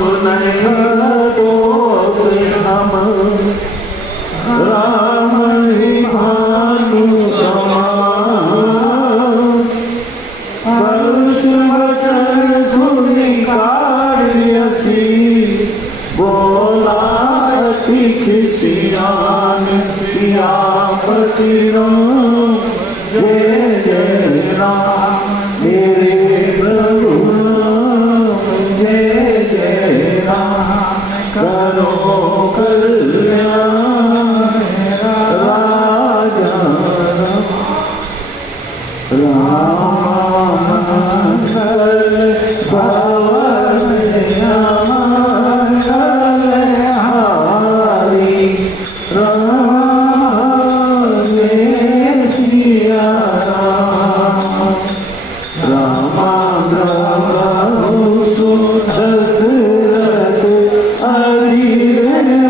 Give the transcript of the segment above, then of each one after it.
तो सम राम भानु परश वचन सुनि काढ़ियसी बोला अति खिसियान सियापति राम जय जय राम मेरे प्रभु जय जय राम करो कल्याण राजा राम भवन हरि राम सिया राम सुदशरथ अधीर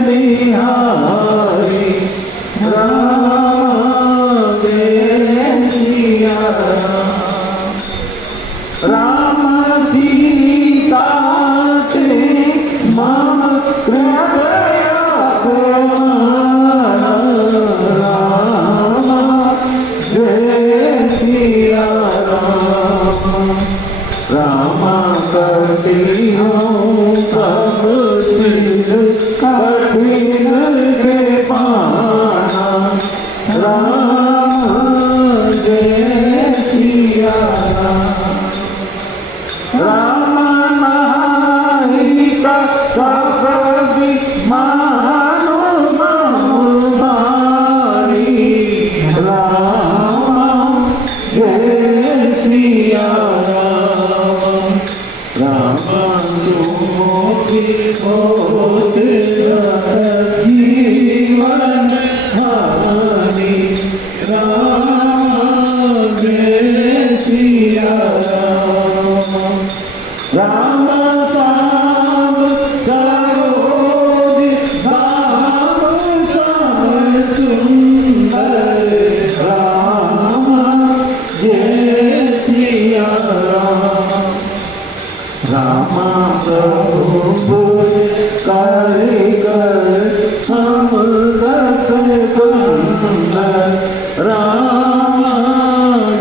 बिहारी राम सिया राम सीता ते मम हृदय राम जय सिया राम करती हूँ तब सिर कठिन के पाना राम जय सिया राम नाहि का सबदि महानुभारी राम जय सिया राम सुखी होते जीवन हानि राम जय सिया राम साम सरोदि धाम सम सुंदर राम जय सिया राम प्रभु कर समरस राम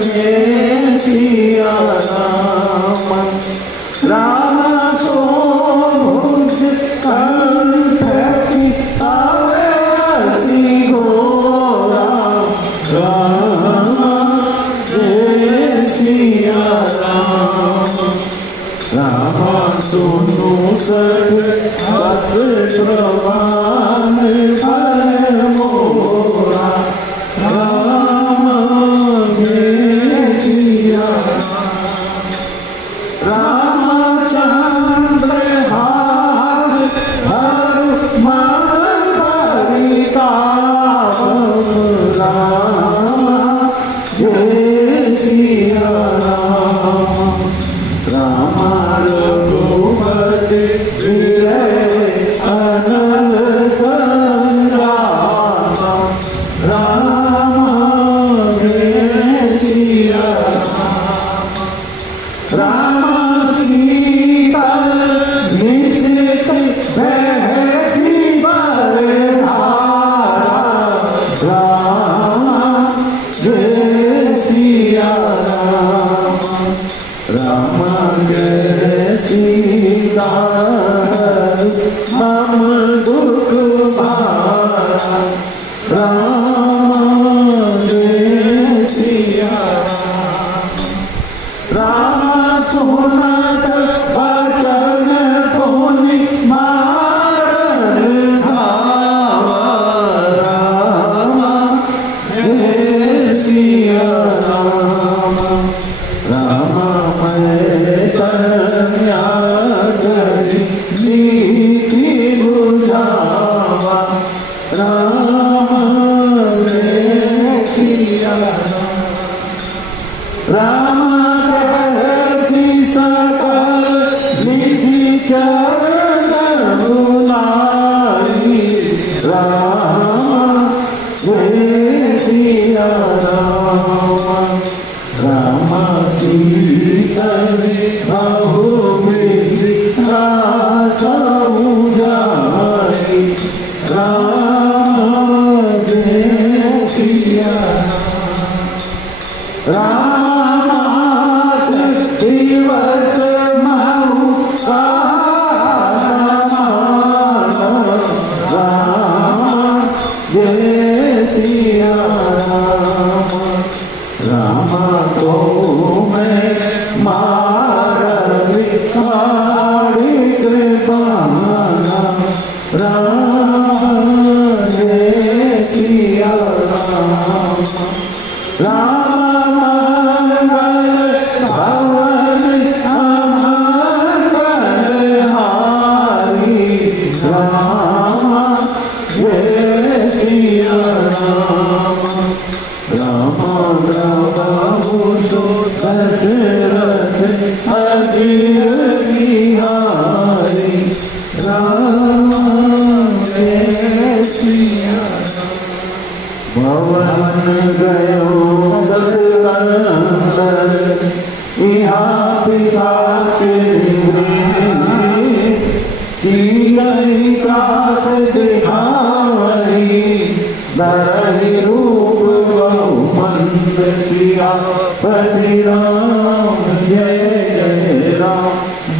जय सिया राम सोभुज कंठ आवेसी घोरा राम जय सिया राम सुनु सठ बस प्रवान पर मोरा राम जय सिया रामचंद्र हास हर मन परिताप राम जय सिया राम रघुपति विरय अनल संग्राम राम जय सिया राम सीता निशित बहसी बरधारा राम जय सिया राम जय सीता मम दुख भारा राम जय सिया राम सुनत वचन पुनि मारण धावा राम जय सिया राम मैं कन्या करी नीति बुझावा राम जय सिया राम सकल निशिचर बुलारी राम जय सिया राम सीता बहु विधि धरहि रूप बहुमंत सियापति राम जय जय राम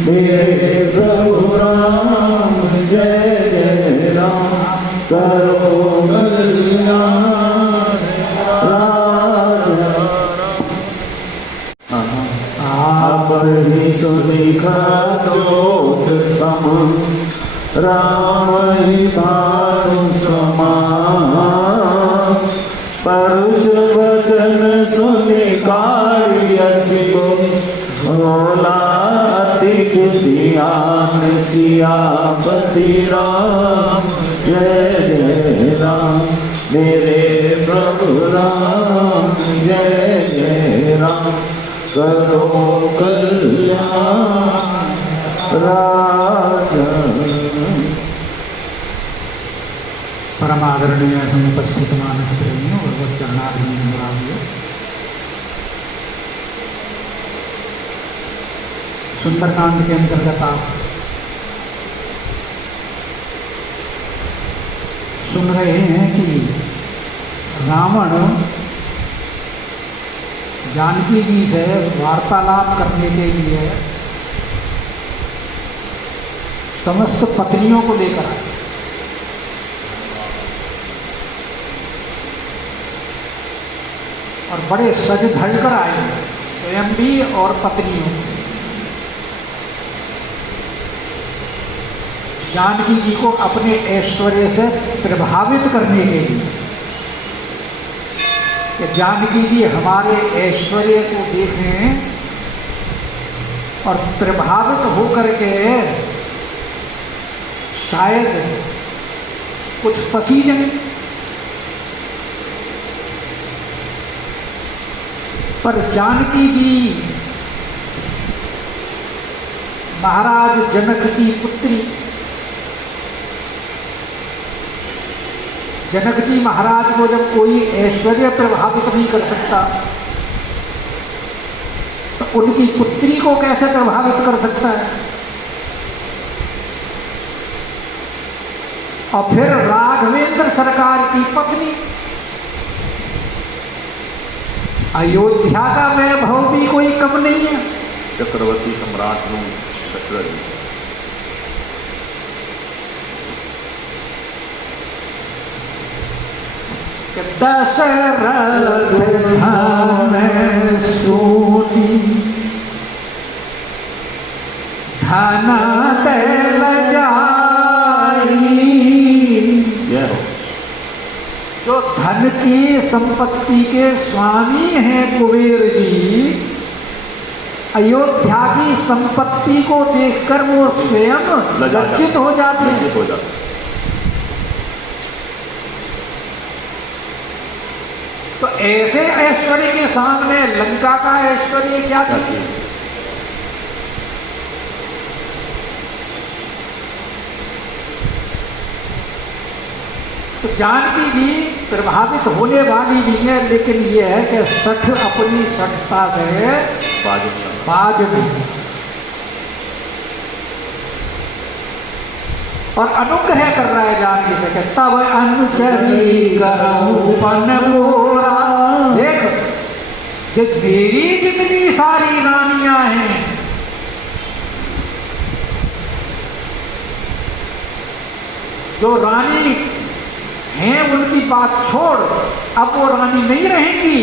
मेरे प्रभु राम जय जय राम करो कल्याण आपहि सुनिखा दोत सम राम ही भानु समान परुष वचन सुनिकारी असिको भोला अतिक सियान सियापति राम जय जय राम मेरे प्रभु राम जय जय राम करो कल्याण राजा। परम आदरणीय उपस्थित मानस प्रेमियों और चरणार्थियों, सुंदरकांड के अंतर्गत आप सुन रहे हैं कि रावण जानकी जी से वार्तालाप करने के लिए समस्त पत्नियों को लेकर आए और बड़े सज धज कर आए, स्वयं भी और पत्नियों। जानकी जी को अपने ऐश्वर्य से प्रभावित करने के लिए कि जानकी जी हमारे ऐश्वर्य को देखें और प्रभावित होकर के शायद कुछ पसीजन। पर जानकी जी महाराज जनक की पुत्री, जनक जी महाराज को जब कोई ऐश्वर्य प्रभावित नहीं कर सकता तो उनकी पुत्री को कैसे प्रभावित कर सकता है। और फिर राघवेंद्र सरकार की पत्नी, अयोध्या का वैभव भी कोई कम नहीं है। चक्रवर्ती सम्राट हूँ दशरथ जी। दशरथ धन सोनी धन तैल जाई, जो धन की संपत्ति के स्वामी हैं कुबेर जी, अयोध्या की संपत्ति को देखकर वो स्वयं लज्जित हो जाते हैं। तो ऐसे ऐश्वर्य के सामने लंका का ऐश्वर्य क्या थी। तो जानकी जी प्रभावित होने वाली नहीं है, लेकिन ये है कि सठ अपनी सठता से बाज नहीं और अनुग्रह कर रहा है जानकी से कि तब अनुचरी करहु पन मोरा। देख, जो मेरी जितनी सारी रानियां हैं, जो रानी हैं उनकी बात छोड़, अब वो रानी नहीं रहेंगी।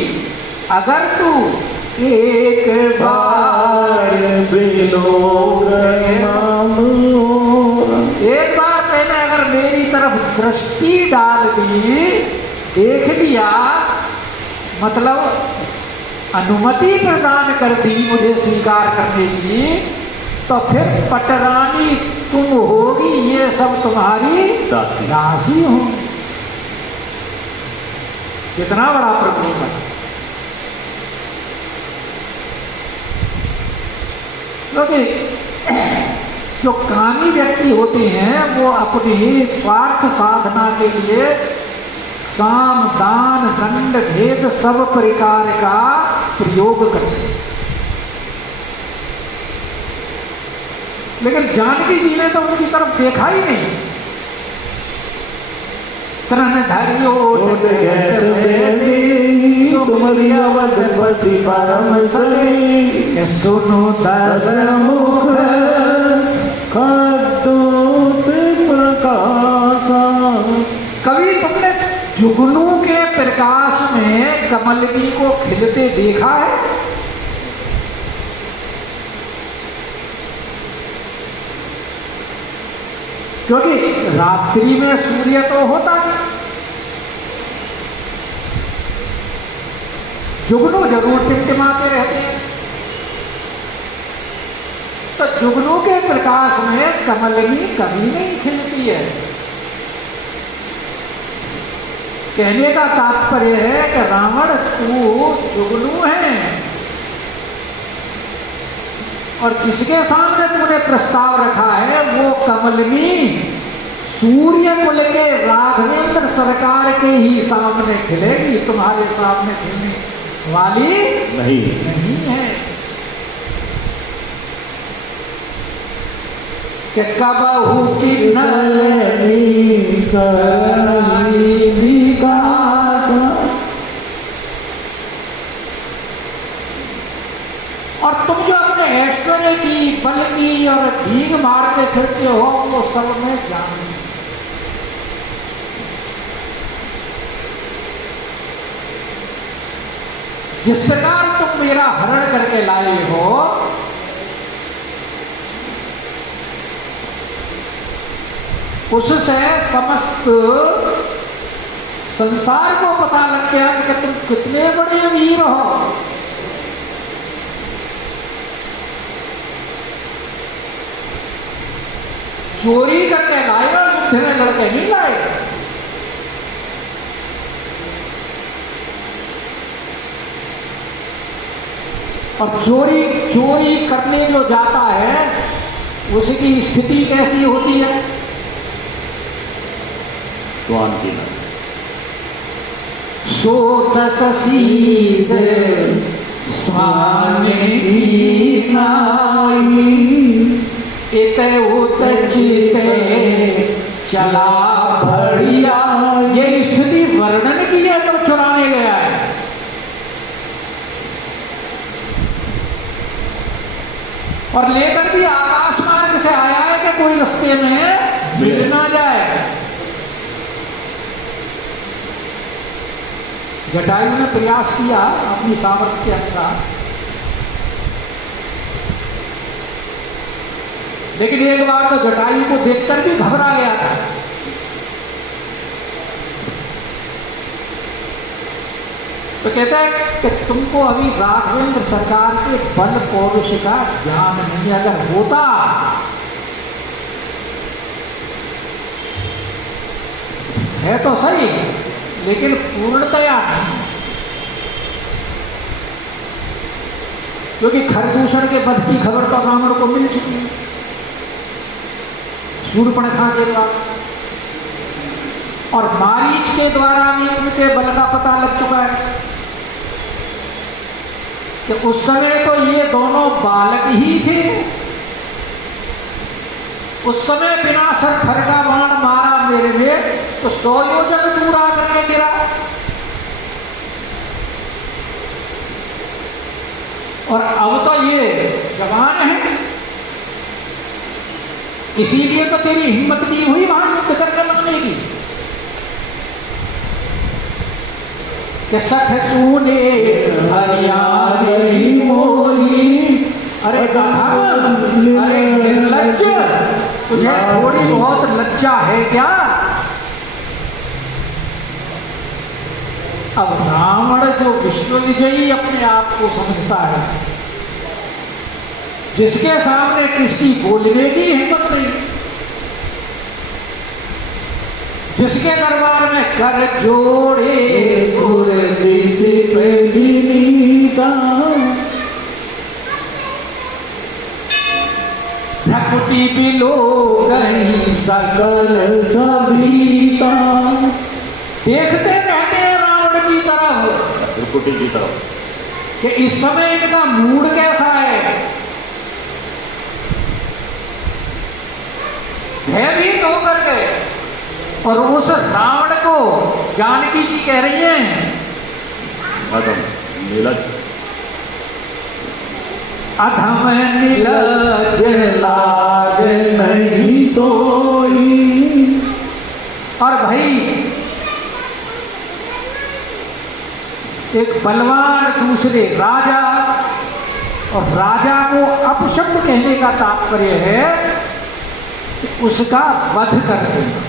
अगर तू एक बार एक बार मैंने अगर मेरी तरफ दृष्टि डाल दी, देख लिया, मतलब अनुमति प्रदान कर दी मुझे स्वीकार करने की, तो फिर पटरानी तुम होगी, ये सब तुम्हारी दासी हो। कितना बड़ा प्रभु है। क्योंकि जो कामी व्यक्ति होते हैं वो अपनी स्वार्थ साधना के लिए साम दान दंड भेद सब प्रकार का प्रयोग करते हैं। लेकिन जानकी जी ने तो उनकी तरफ देखा ही नहीं। तरण धरियो सुमरियावदपति परम सरी सुनो दस मुख खद्दोत प्रकाशा। कभी तुमने जुगनू के प्रकाश में कमलनी को खिलते देखा है? क्योंकि रात्रि में सूर्य तो होता है, जुगनू जरूर टिमटिमाते रहते हैं। तो जुगनू के प्रकाश में कमलनी कभी नहीं खिलती है। कहने का तात्पर्य है कि रावण तू जुगनू है और जिसके सामने तूने प्रस्ताव रखा है वो कमलनी सूर्य कुल के राघवेंद्र सरकार के ही सामने खिलेगी, तुम्हारे सामने खिलने वाली नहीं है। कि कबहू की और तुम जो अपने ऐश्वर्य की, बल की और भीग मारते फिरते हो वो सब मैं जानू। जिस प्रकार तुम मेरा हरण करके लाए हो उससे समस्त संसार को पता लग गया कि तुम कितने बड़े वीर हो। चोरी करके लाए और युद्ध में लड़के नहीं लाए। और चोरी करने जो जाता है उसकी स्थिति कैसी होती है? स्वान की नाई। सो तसीस स्वान की नाई इत उत चिते चला बढ़िया। ये स्थिति वर्णन की है जब चुराने गया है। और लेकर भी आकाश मार्ग से आया है कि कोई रास्ते में मिल ना जाए। जटायु ने प्रयास किया अपनी सामर्थ्य के अनुसार, लेकिन एक बार तो जटायु को देखकर भी घबरा गया था। तो कहता है कि तुमको अभी राघवेंद्र सरकार के बल पौरुष का ज्ञान नहीं, अगर होता है तो सही लेकिन पूर्णतया नहीं, क्योंकि खरदूषण के वध की खबर तो रावण को मिल चुकी है शूर्पणखा के द्वारा, और मारीच के द्वारा भी उनके बल का पता लग चुका है कि उस समय तो ये दोनों बालक ही थे। उस समय बिना सर फरका बाण मारा मेरे में तो 100 योजन दूर आकर के गिरा। और अब तो ये जवान है, इसीलिए तो तेरी हिम्मत नहीं हुई वहां युद्ध करके लाने की। कि सठ सूने हरियाणी मोरी। अरे अरे निर्लज्ज, तुझे थोड़ी बहुत लज्जा है क्या? अब रावण जो विश्व विजयी अपने आप को समझता है, जिसके सामने किसकी बोलने की हिम्मत नहीं, जिसके दरबार में कर जोड़े भ्रकुटी बिलो गई सकल सभीता। देखते रहते हैं रावण की तरफ, भ्रकुटी की तरफ, कि इस समय इनका मूड कैसा है। भयभीत होकर के और उस रावण को जानकी जी कह रही हैं अधम नीलज अधम नीलज लाज नहीं तो और भाई एक बलवान दूसरे राजा, और राजा को अपशब्द कहने का तात्पर्य है कि उसका वध कर देना।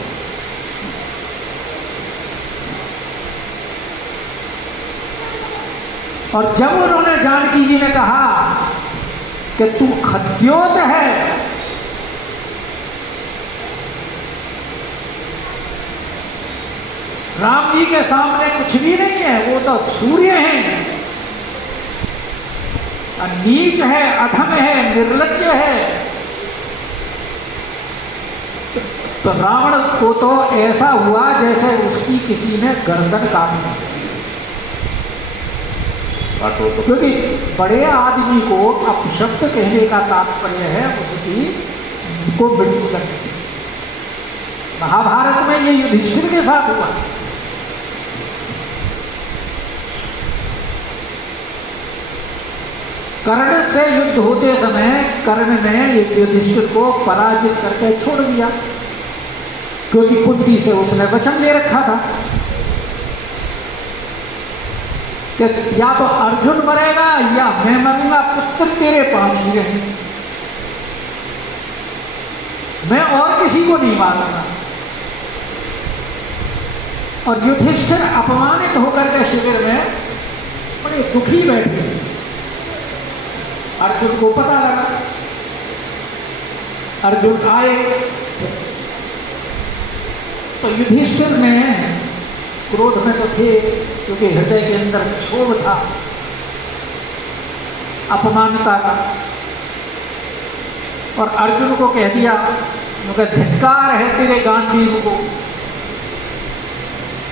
और जब उन्होंने जानकी जी ने कहा कि तू खद्योत है, राम जी के सामने कुछ भी नहीं है, वो तो सूर्य हैं, नीच है, अधम है, निर्लज्ज है। तो रावण को तो ऐसा हुआ जैसे उसकी किसी ने गर्दन काट दी, क्योंकि बड़े आदमी को अपशब्द कहने का तात्पर्य है उसकी को मृत्यु करनी। महाभारत में ये युधिष्ठिर के साथ हुआ। कर्ण से युद्ध होते समय कर्ण ने युधिष्ठिर को पराजित करके छोड़ दिया, क्योंकि कुंती से उसने वचन ले रखा था कि या तो अर्जुन मरेगा या मैं मरूंगा, पुत्र तेरे 5 ही रहे, मैं और किसी को नहीं मारूंगा। और युधिष्ठिर अपमानित होकर के शिविर में बड़े दुखी बैठे। अर्जुन को पता लगा, अर्जुन आए तो युधिष्ठिर ने क्रोध में तो थे, क्योंकि हृदय के अंदर क्षोभ था अपमानता का, और अर्जुन को कह दिया धिक्कार है तेरे गांडीव को,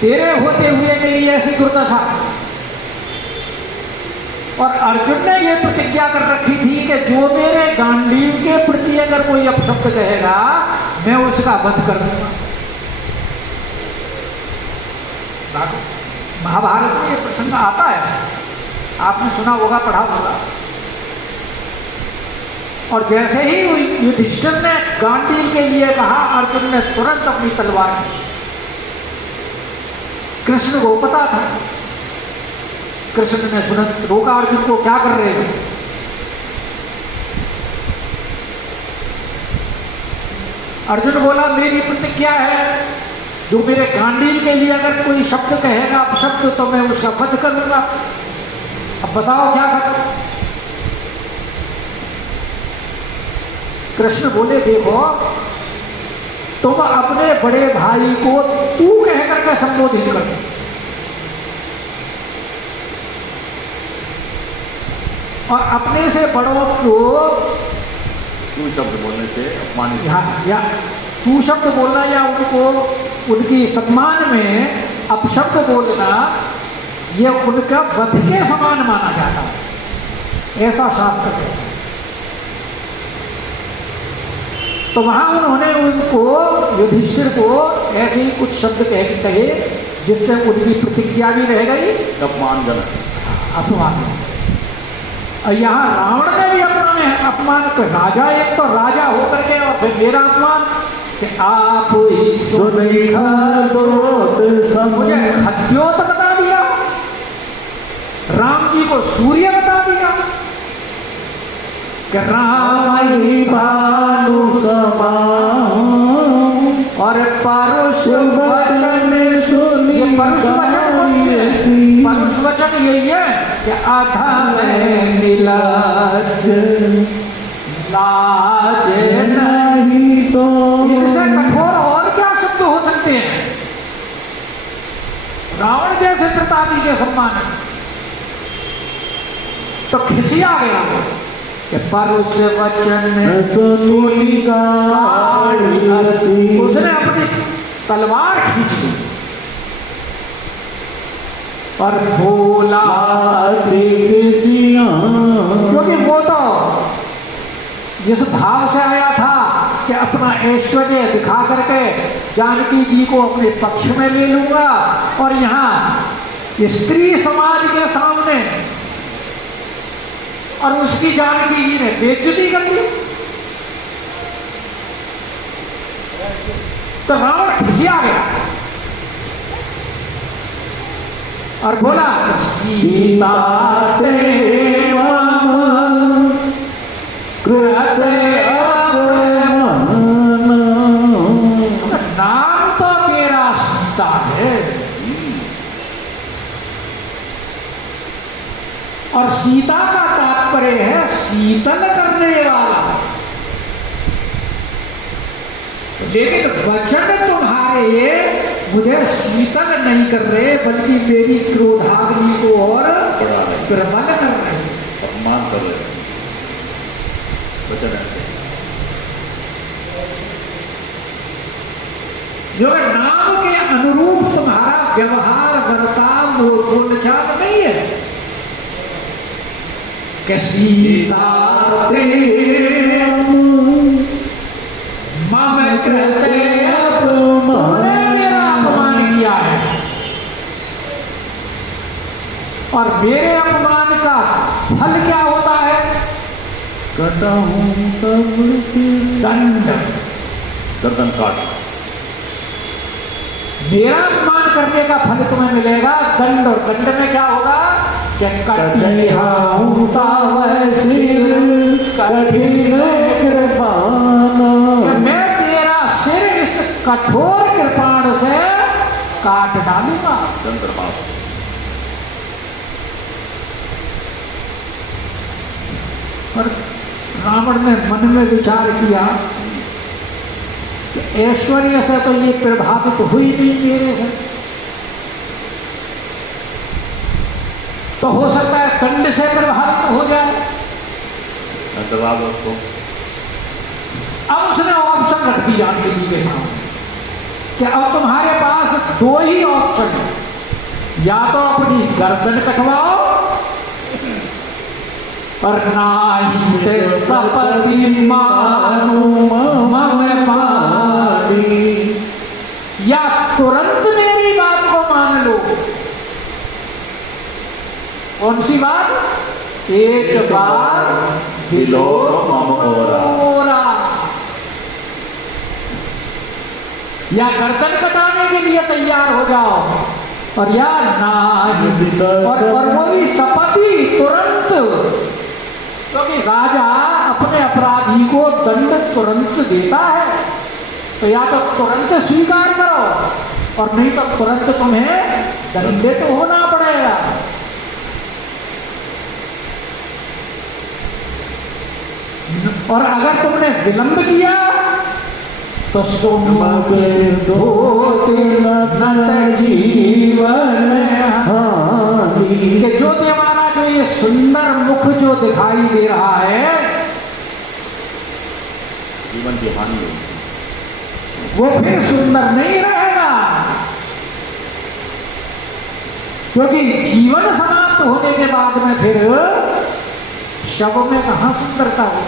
तेरे होते हुए मेरी ऐसी दुर्दशा। और अर्जुन ने यह प्रतिज्ञा कर रखी थी कि जो मेरे गांडीव के प्रति अगर कोई अपशब्द कहेगा मैं उसका वध कर दूंगा। महाभारत में यह प्रसंग आता है, आपने सुना होगा, पढ़ा होगा। और जैसे ही युधिष्ठिर ने गांडीव के लिए कहा, अर्जुन ने तुरंत अपनी तलवार की। कृष्ण को पता था, कृष्ण ने तुरंत रोका अर्जुन को, क्या कर रहे हैं? अर्जुन बोला मेरी प्रतिज्ञा है, जो मेरे गांडीव के लिए अगर कोई शब्द कहेगा अपशब्द तो मैं उसका वध करूंगा। अब बताओ क्या कर। कृष्ण बोले देखो, तुम अपने बड़े भाई को तू कह करके संबोधित कर, और अपने से बड़ों को तू शब्द बोलने से अपमानित, या तू शब्द बोलना या उनको उनकी सम्मान में अपशब्द बोलना, यह उनका वध के समान माना जाता है, ऐसा शास्त्र है। तो वहां उन्होंने उनको युधिष्ठिर को ऐसे ही कुछ शब्द कहे जिससे उनकी प्रतिज्ञा भी रह गई, अपमानजनक, अपमान। और यहाँ रावण ने भी अपमान कर, राजा एक तो राजा होकर के और फिर मेरा अपमान कि आप ही सुनी खद्योत मुझे खद्योत बता दिया, राम जी को सूर्य बता दिया कि राम ही भानु समान, और परुष वचन सुनी ये परुष वचन कौन से है? परुष वचन यही है कि अधम नीलज लाज नहीं तो इनसे कठोर और क्या शब्द हो सकते हैं? रावण जैसे प्रतापी के सम्मान है। तो खिसिया गया कि परुष वचन सुनी उसने अपनी तलवार खींच ली और बोला, क्योंकि वो तो जिस भाव से आया था कि अपना ऐश्वर्य दिखा करके जानकी जी को अपने पक्ष में ले लूंगा और यहाँ स्त्री समाज के सामने और उसकी जानकी जी ने बेइज्जती कर दी। तो रावण खिसिया गया और बोला सीता नाम तो तेरा सीता है और सीता का तात्पर्य है शीतल करने वाला, लेकिन वचन तुम्हारे मुझे शीतल नहीं कर रहे बल्कि मेरी क्रोधाग्नि को और प्रबल कर रहे, अपमान कर रहे वचन है। जो नाम के अनुरूप तुम्हारा व्यवहार बर्ताव बोलचाल नहीं है कि सीता प्रेम मम कृते तुमने मेरा अपमान किया है और मेरे अपमान का फल क्या होता है? कटहूं तब दंड। गर्दन काट। मेरा अपमान करने का फल तुम्हें मिलेगा दंड, और दंड में क्या होगा? कटिहाऊं तावै सिर कठिन कृपाण। मैं तेरा सिर इस कठोर कृपाण से काट डालूंगा। चंद्रमास। पर रावण ने मन में विचार किया कि ऐश्वर्य से तो ये प्रभावित हुई नहीं मेरे से, तो हो सकता है दंड से प्रभावित हो जाए। उसको अब उसने ऑप्शन रख दी जानकी जी के सामने कि अब तुम्हारे पास दो ही ऑप्शन है, या तो अपनी गर्दन कटवाओ और नाही ते सपति मानु मम पारी, या तुरंत मेरी बात को मान लो। कौन सी बात? एक बार दिलो मम ओरा। या गर्दन कटाने के लिए तैयार हो जाओ और या नाही, और वो भी सपति तुरंत, क्योंकि राजा अपने अपराधी को दंड तुरंत देता है। तो या तो तुरंत स्वीकार करो और नहीं तो तुरंत तुम्हें दंडित होना पड़ेगा। और अगर तुमने विलंब किया तो जीवन के जो तुम्हारा जो ये सुंदर मुख जो दिखाई दे रहा है, जीवन की हानि होगी, वो फिर सुंदर नहीं रहेगा, क्योंकि जीवन समाप्त होने के बाद में फिर शव में कहां सुंदरता हो।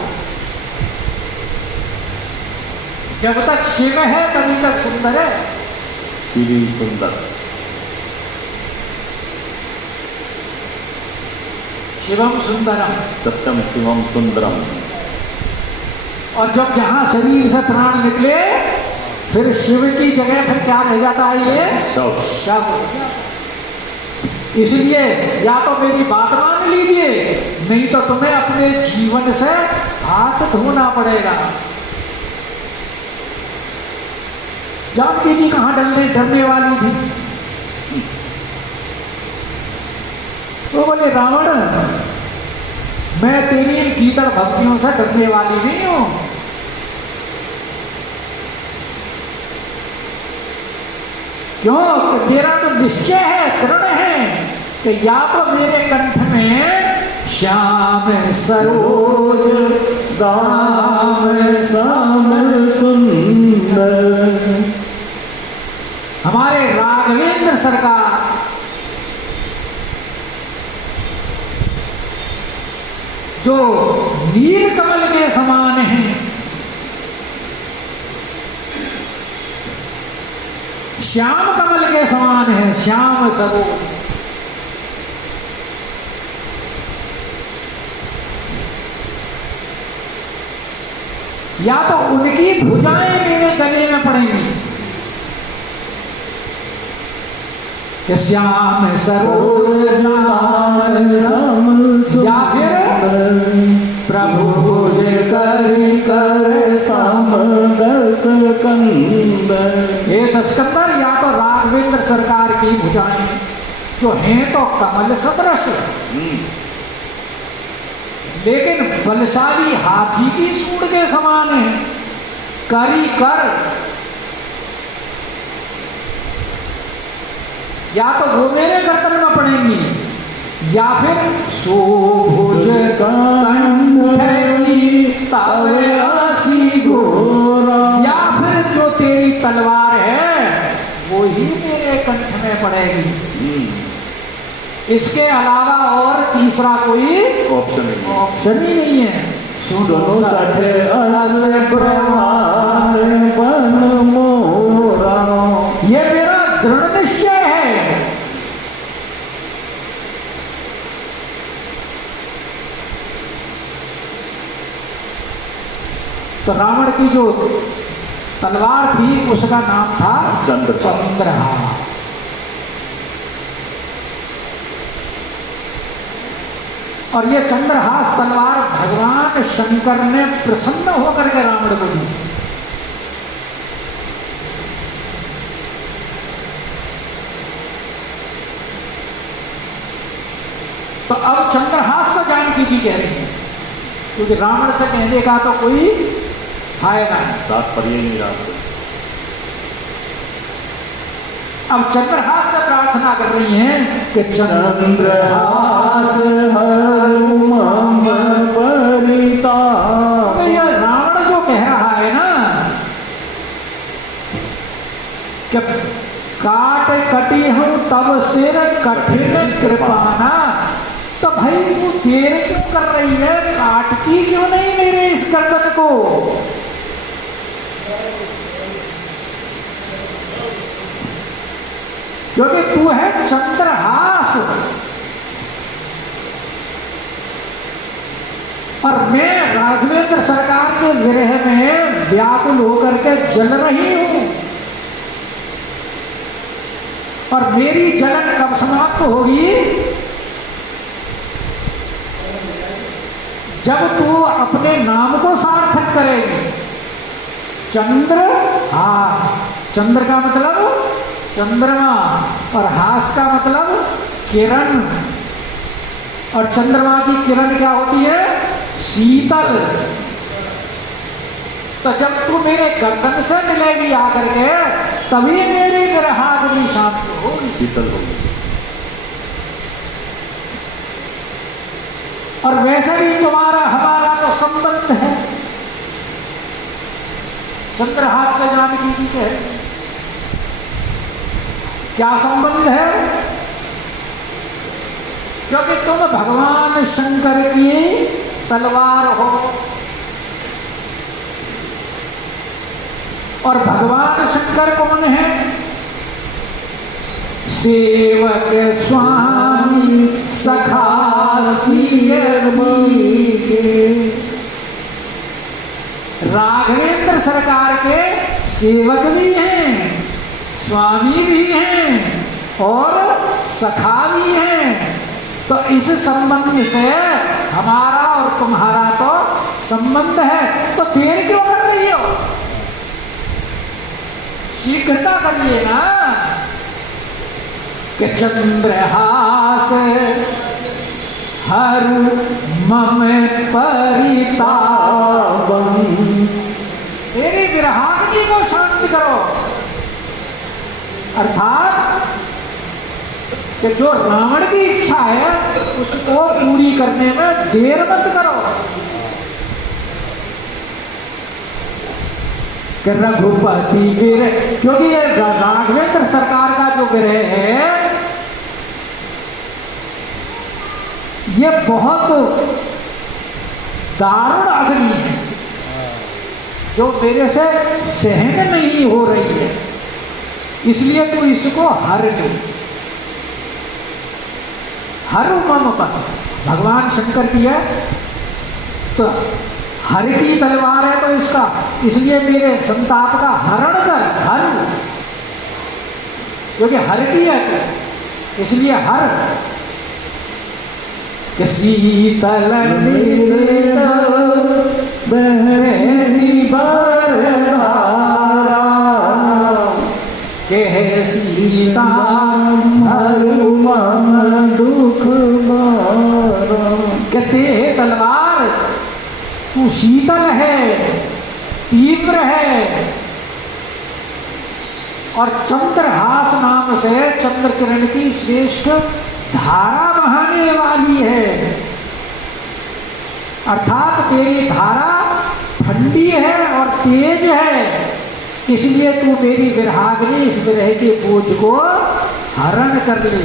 जब तक शिव है तभी तक सुंदर है। शिवी सुंदर। शिवम सुंदरम। सत्यम शिवम सुंदरम। और जब जहां शरीर से प्राण निकले फिर शिव की जगह फिर क्या रह जाता है? ये शव। शव। इसलिए या तो मेरी बात मान लीजिए, नहीं तो तुम्हें अपने जीवन से हाथ धोना पड़ेगा। जानकी जी कहां डरने वाली थी? वो बोले रावण, मैं तेरी इन कीचड़ भक्तियों से डरने वाली नहीं हूं। क्यों? मेरा तो निश्चय है, दृढ़ है कि या तो मेरे कंठ में श्याम सरोज दाम श्याम सुंदर, हमारे राघवेंद्र सरकार जो नील कमल के समान हैं, श्याम कमल के समान है, श्याम सरोज। या तो उनकी भुजाएं मेरे गले में पड़ेंगी, कि श्याम सरोज या फिर प्रभु भुज करी कर समदस कंद। हे दशकंदर, या तो राघवेंद्र सरकार की भुजाएं जो हैं तो कमल सदृश, लेकिन बलशाली हाथी की सूंड के समान है। करी कर, या तो वो मेरे गर्दन में पड़ेंगी, या फिर सोभुज कंठी तव आसी घोरा, या फिर जो तेरी तलवार है वो ही मेरे कंठ में पड़ेगी। इसके अलावा और तीसरा कोई ऑप्शन ही नहीं है। सुनो सठे अस प्रमाण बन मोरा, ये मेरा दृढ़ निश्चय है। तो रावण की जो तलवार थी उसका नाम था चंद्रहास। और ये चंद्रहास तलवार भगवान शंकर ने प्रसन्न होकर के रावण को दी। तो अब चंद्रहास से जानकी जी कह रही है, क्योंकि रावण से कहने का तो कोई फायदा नहीं, तात्पर्य नहीं रहा। अब चंद्रहास से प्रार्थना कर रही हैं कि चंद्रहास हरु मम परिताप। तो ये रावण जो कह रहा है ना कि काट कटी हूं तब सिर कठिन कृपाना, तो भाई तू देर क्यों कर रही है, काटती क्यों नहीं मेरे इस गर्दन को। क्योंकि तू है चंद्रहास और मैं राघवेंद्र सरकार के विरह में व्याकुल होकर के जल रही हूं, और मेरी जलन कब समाप्त होगी, जब तू अपने नाम को सार्थक करेगी। चंद्रहास, चंद्र का मतलब चंद्रमा और हास का मतलब किरण, और चंद्रमा की किरण क्या होती है, शीतल। तो जब तू मेरे गर्दन से मिलेगी आकर के, तभी मेरी विरहाग्नि शांत होगी, शीतल होगी। और वैसे भी तुम्हारा हमारा तो संबंध है। चंद्रहास के जानकी जी के क्या संबंध है, क्योंकि तुम भगवान शंकर की तलवार हो, और भगवान शंकर कौन है, सेवक स्वामी सखा राघवेंद्र सरकार के सेवक भी हैं, स्वामी भी हैं और सखा भी हैं। तो इस संबंध से हमारा और तुम्हारा तो संबंध है, तो देर क्यों कर रही हो, शीघ्रता करिए ना। कि चंद्रहास हरु मम परिताप, मेरी विरहाग्नि को शांत करो। अर्थात कि जो रावण की इच्छा है उसको पूरी करने में देर मत करो। कि रघुपति विरह, क्योंकि ये राघवेंद्र सरकार का जो विरह है ये बहुत दारुण अग्नि है, जो मेरे से सहन नहीं हो रही है। इसलिए तू इसको हर ले। हर मम पद भगवान शंकर की है, तो हर की तलवार है तो इसका, इसलिए मेरे संताप का हरण कर। हर क्योंकि हर की है तो इसलिए हर। शीतल बहती बरधारा कह सीता हरु मम दुख मारा। कहते हैं तलवार तू शीतल है, तीव्र है, और चंद्रहास नाम से चंद्र किरण की श्रेष्ठ धारा बहाने वाली है। अर्थात तेरी धारा ठंडी है और तेज है, इसलिए तू मेरी विरहाग्नि इस विरह के बोझ को हरण कर ले।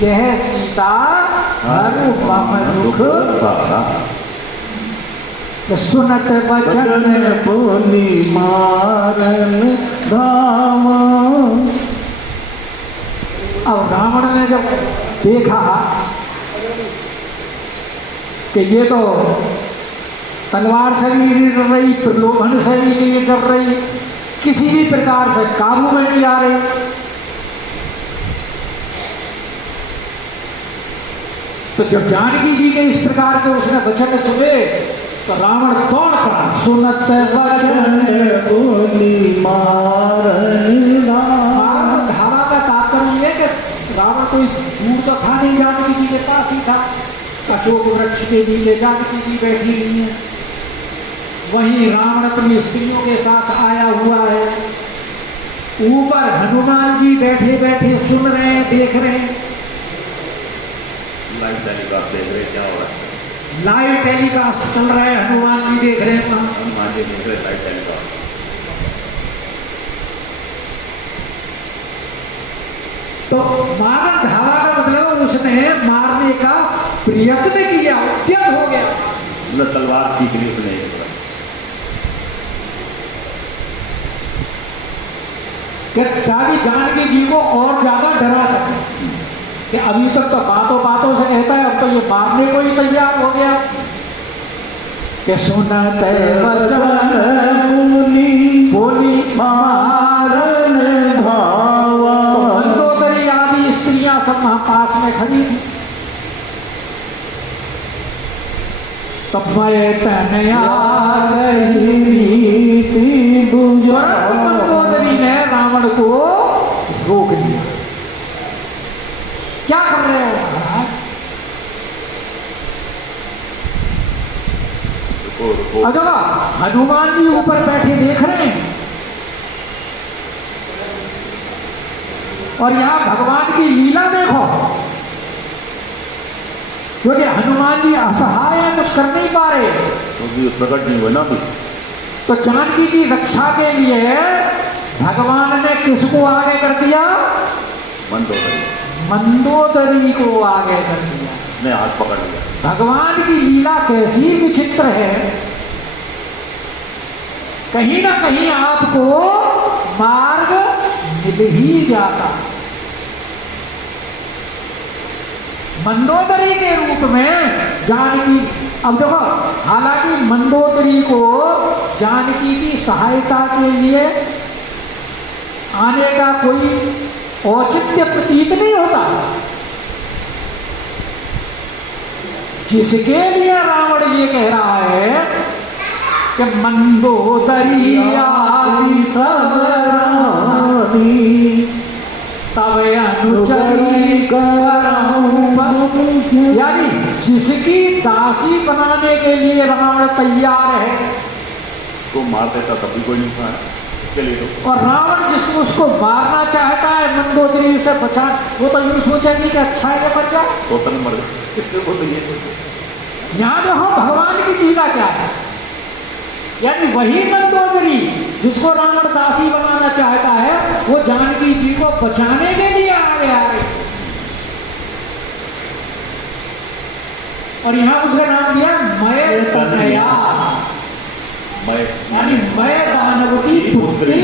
कह सीता हरु मम दुख बारा। सुनत वचन बोली मारन धामा। अब रावण ने जब देखा कि ये तो तलवार से भी नहीं डर रही, प्रलोभन से भी नहीं डर रही, किसी भी प्रकार से काबू में नहीं आ रही, तो जब जानकी जी के इस प्रकार के उसने वचन सुने तो रावण दौड़ पड़ा। सुनत वचन बोली मारन धामा। धावा का तात्पर्य है कि रावण कोई दूर तो था नहीं, जानकी जी के पास ही था। अशोक वृक्ष के नीचे जानकी जी बैठी हुई है, वहीं रावण अपनी स्त्रियों के साथ आया हुआ है। ऊपर हनुमान जी बैठे बैठे सुन रहे हैं, देख रहे हैं। लाइव टेलीकास्ट देख रहे क्या हो रहा है? लाइव टेलीकास्ट चल रहा है, हनुमान जी देख रहे हैं। हनुमान जी देख रहे लाइव टेलीकास्ट। तो मारन धावा का मतलब उसने मारने का प्रयत्न किया, उद्यत हो गया। मतलब तलवार खींच ली उसने एक तरफ। चाहे जानकी जी को और ज्यादा डरा सके कि अभी तक तो बातों बातों से कहता है, अब तो ये मारने को ही तैयार हो गया। कि सुनत वचन बोली मारन धावा। मंदोदरी आदि स्त्रियां सब वहां पास में खड़ी थी। तब मैं तनया मंदोदरी ने रावण को रोक लिया। क्या कर रहे हो महाराज? अगर हनुमान जी ऊपर बैठे देख रहे हैं और यहां भगवान की लीला देखो, क्योंकि हनुमान जी असहाय है, कुछ कर नहीं पा रहे, क्योंकि प्रकट नहीं हुआ ना अभी। तो जानकी की रक्षा के लिए भगवान ने किसको आगे कर दिया? मंदोदरी को आगे कर दिया, ने हाथ पकड़ लिया। भगवान की लीला कैसी विचित्र है। कहीं ना कहीं आपको मार्ग मिल ही जाता। मंदोदरी के रूप में जानकी, अब देखो, हालांकि मंदोदरी को जानकी की सहायता के लिए आने का कोई औचित्य प्रतीत नहीं होता। जिसके लिए रावण ये कह रहा है कि मंदोदरी आदि सब रानी तब अनुचरी कराऊं, यानी जिसकी दासी बनाने के लिए रावण तैयार है, उसको मार देता तब भी कोई नहीं था। चलिए तो। और रावण जिसको उसको मारना चाहता है मंदोदरी से बचा, वो तो यूं सोचेगी कि अच्छा है कि बच जाए, तो तन मर गए। वो तो ये यहाँ देखो भगवान की लीला क्या है। यानी वही मंदोदरी जिसको रावण दासी बनाना चाहता है, वो जानकी जी को बचाने के लिए आगे आ गई। और यहाँ उसका नाम दिया मैं तनया, यानी मैं दानव की पुत्री।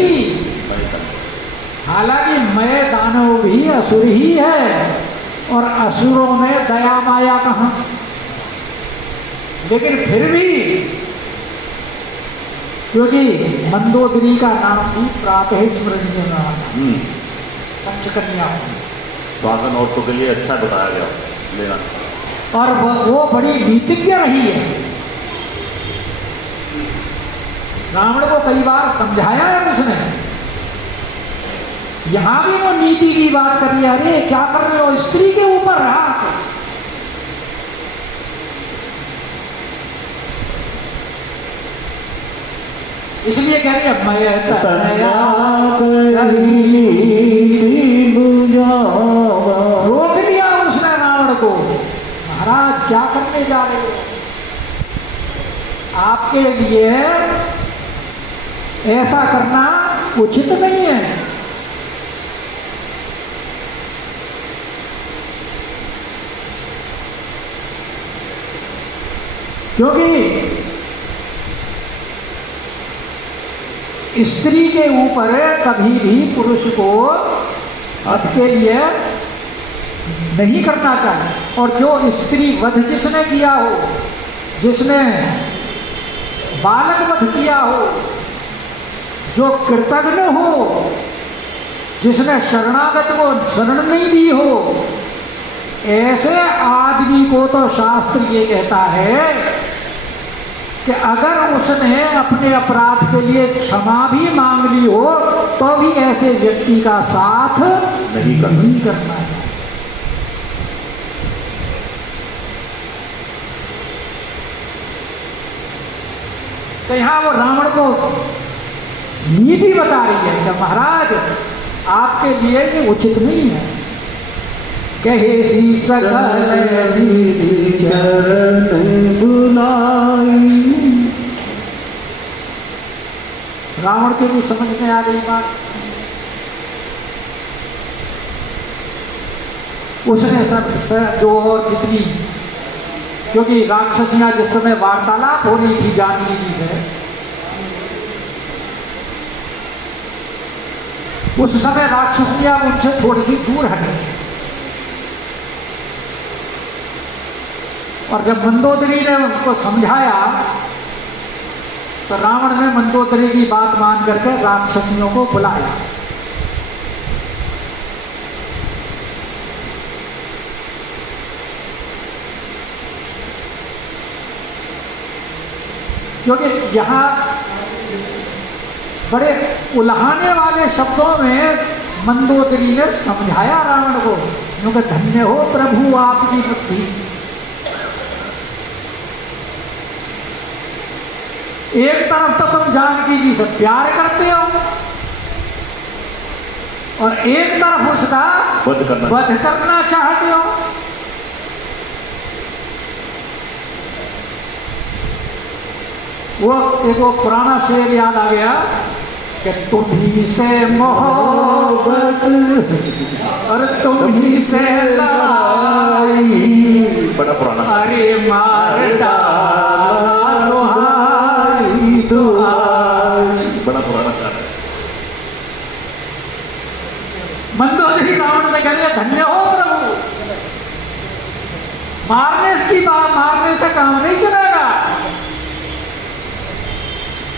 हालांकि मैं दानव भी असुर ही है और असुरों में दया माया कहाँ, लेकिन फिर भी क्योंकि मंदोदरी का नाम भी प्रातः स्मरणीय नाम पंचकन्या, साधन औरतों के लिए अच्छा बताया गया लेना। और वो बड़ी नीतिज्ञ रही है। रावण को कई बार समझाया है उसने, यहां भी वो नीति की बात कर रही है, अरे क्या कर रहे हो, स्त्री के ऊपर हाथ। इसलिए कह रही है मैं तनया रोक लिया उसने रावण को, महाराज क्या करने जा रहे हो, आपके लिए ऐसा करना उचित नहीं है। क्योंकि स्त्री के ऊपर कभी भी पुरुष को हद के लिए नहीं करना चाहिए। और जो स्त्री वध जिसने किया हो, जिसने बालक वध किया हो, जो कृतज्ञ हो, जिसने शरणागत को शरण नहीं दी हो, ऐसे आदमी को तो शास्त्र ये कहता है कि अगर उसने अपने अपराध के लिए क्षमा भी मांग ली हो तो भी ऐसे व्यक्ति का साथ नहीं करना है। तो यहां वो रावण को नीति बता रही है कि महाराज आपके लिए ये उचित नहीं है। कहे सी सकल बुलाई, रावण के भी समझ में आ गई बात। उसने सब जो और जितनी, क्योंकि राक्षसियां जिस समय वार्तालाप हो रही थी जानकी जी से, उस समय राक्षसियां उनसे थोड़ी ही दूर हटी। और जब मंदोदरी ने उनको समझाया तो रावण ने मंदोदरी की बात मान करके राक्षसियों को बुलाया। क्योंकि यहां बड़े उल्हाने वाले शब्दों में मंदोदरी ने समझाया रावण को, क्योंकि धन्य हो प्रभु आपकी बुद्धि। एक तरफ तो तुम जानकी जी से प्यार करते हो और एक तरफ उसका वध करना चाहते हो। वो एक वो पुराना शेर याद आ गया कि तुम्ही से मोहब्बत और तुम्ही से लड़ाई, बड़ा पुराना, अरे मार डाला तुम्हारी दुआई, बड़ा पुराना गाना है। मंदोदरी रावण ने कह दिया धन्य हो प्रभु, मारने से काम नहीं चलेगा।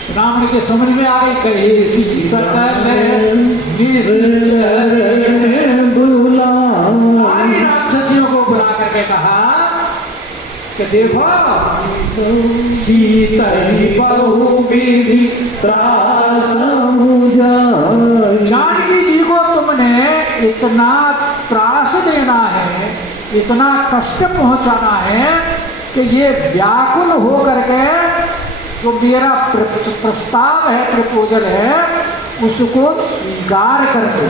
रावण के समझ में आ गई, कहे सी सकल बुला, सारी राक्षसियों को बुला करके कहा कि देखो सीतई बहु विधि त्रास जानकी जी को तुमने इतना त्रास देना है, इतना कष्ट पहुंचाना है कि ये व्याकुल हो करके जो मेरा प्रस्ताव है, प्रपोजल है, उसको स्वीकार कर दो।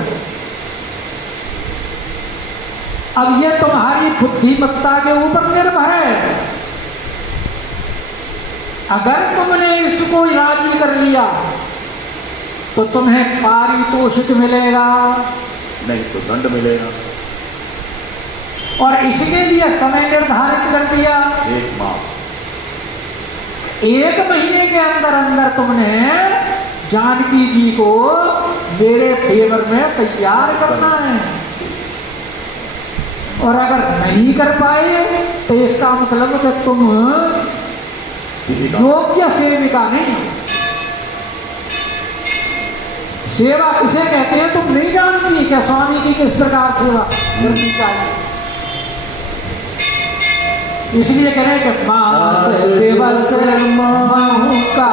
अब ये तुम्हारी बुद्धिमत्ता के ऊपर निर्भर है। अगर तुमने इसको राजी कर लिया तो तुम्हें पारितोषिक मिलेगा, नहीं तो दंड मिलेगा। और इसके लिए समय निर्धारित कर दिया 1 मास, 1 महीने के अंदर अंदर तुमने जानकी जी को मेरे फेवर में तैयार करना है। और अगर नहीं कर पाए तो इसका मतलब कि तुम किसी का योग्य सेविका नहीं। सेवा किसे कहते हैं तुम नहीं जानती क्या? स्वामी की किस प्रकार सेवा करनी चाहिए। इसलिए कह रहे हैं कि मास दिवस महु का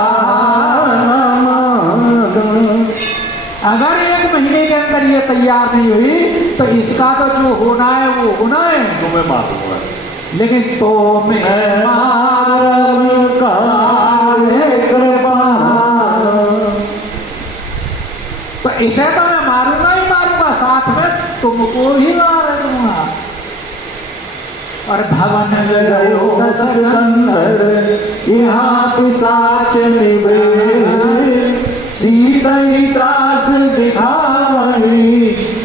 अगर 1 महीने के अंदर ये तैयार नहीं हुई तो इसका तो जो होना है वो होना है, तुम्हें मार दूंगा। लेकिन तो मैं मारन काहे कृपा। तो इसे तो मैं मारूंगा ही मारूंगा, साथ में तुमको भी मार दूंगा। और भवन गयो सिकंदर यहाँ पिशाच निभे। सीतई त्रास दिखावही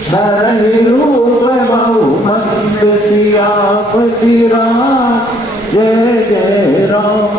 धरई रूप बहुमंद सियापति राम। जय जय राम।